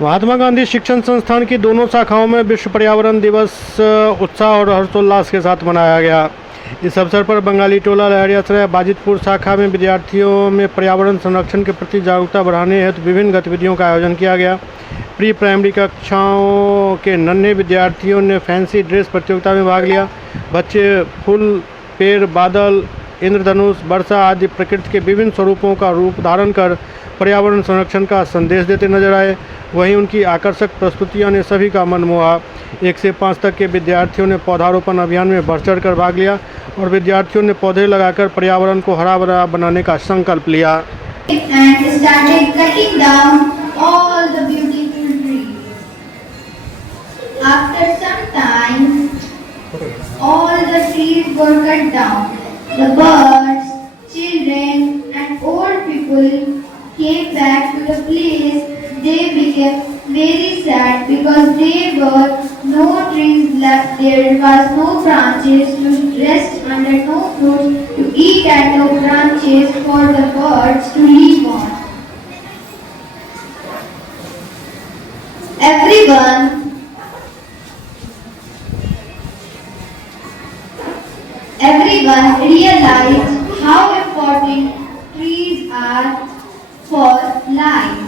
महात्मा गांधी शिक्षण संस्थान की दोनों शाखाओं में विश्व पर्यावरण दिवस उत्साह और हर्षोल्लास के साथ मनाया गया। इस अवसर पर बंगाली टोला लहरियासराय बाजितपुर शाखा में विद्यार्थियों में पर्यावरण संरक्षण के प्रति जागरूकता बढ़ाने हेतु विभिन्न गतिविधियों का आयोजन किया गया। प्री प्राइमरी कक्षाओं के नन्हे विद्यार्थियों ने फैंसी ड्रेस प्रतियोगिता में भाग लिया। बच्चे फूल, पेड़, बादल, इंद्रधनुष, वर्षा आदि प्रकृति के विभिन्न स्वरूपों का रूप धारण कर पर्यावरण संरक्षण का संदेश देते नजर आए। वहीं उनकी आकर्षक प्रस्तुतियों ने सभी का मन मोहा। 1 से 5 तक के विद्यार्थियों ने पौधारोपण अभियान में बढ़ चढ़ कर भाग लिया और विद्यार्थियों ने पौधे लगाकर पर्यावरण को हरा भरा बनाने का संकल्प लिया। And started cutting down all the beautiful trees. After some time, all the trees were cut down. The birds, children and old people came back to the place. They became very sad because there were no trees left. There was no branches to rest under, no fruits to eat and no branches for the birds to live on. Everyone realized how important trees are for life.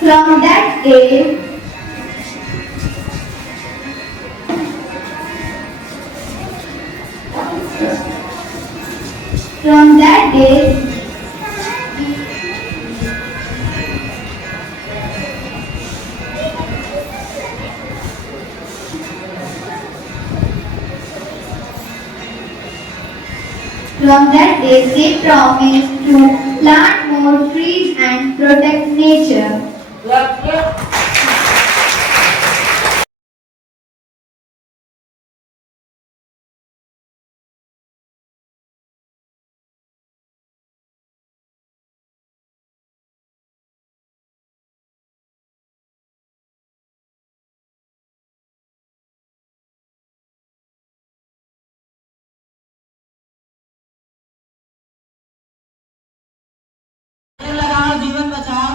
From that day, they promised to plant more trees and protect nature. जीवन बचाओ,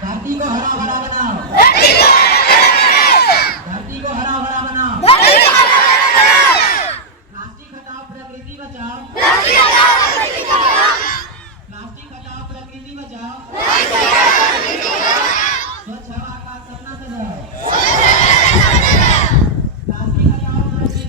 धरती को हरा भरा बनाओ, धरती को हरा भरा बनाओ, प्लास्टिक हटाओ, प्रकृति बचाओ, प्लास्टिक हटाओ, प्रकृति बचाओ, स्वच्छ हवा का सपना सजाओ, प्लास्टिक हटाओ, प्रकृति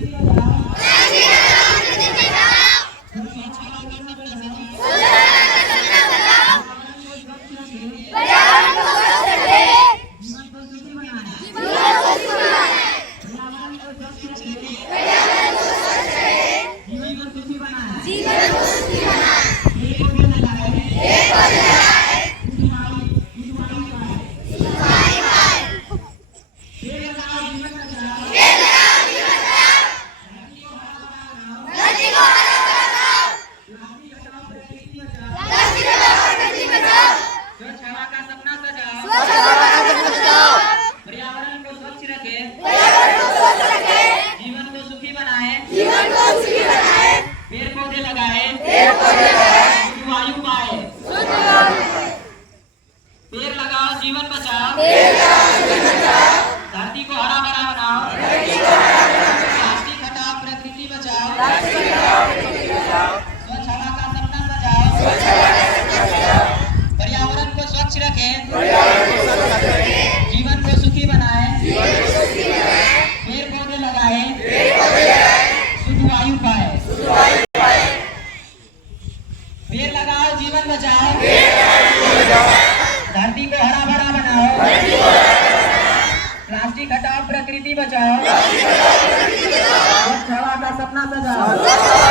बचाओ, पर्यावरण को स्वच्छ रखें, जीवन को सुखी बनाएं, पेड़ पौधे लगाएं, शुद्ध वायु पाएं, पेड़ लगाओ, जीवन बचाओ, धरती को हरा भरा बनाओ, प्लास्टिक हटाओ, प्रकृति बचाओ, स्वच्छ हवा का सपना सजाओ, पर्यावरण को स्वच्छ रखें, जीवन को सुखी बनाएं, पेड़ पौधे लगाएं, शुद्ध वायु पाएं, पेड़ लगाओ, जीवन बचाओ, धरती को हरा भरा बनाओ, प्लास्टिक हटाओ, प्रकृति बचाओ, स्वच्छ हवा का सपना सजाओ।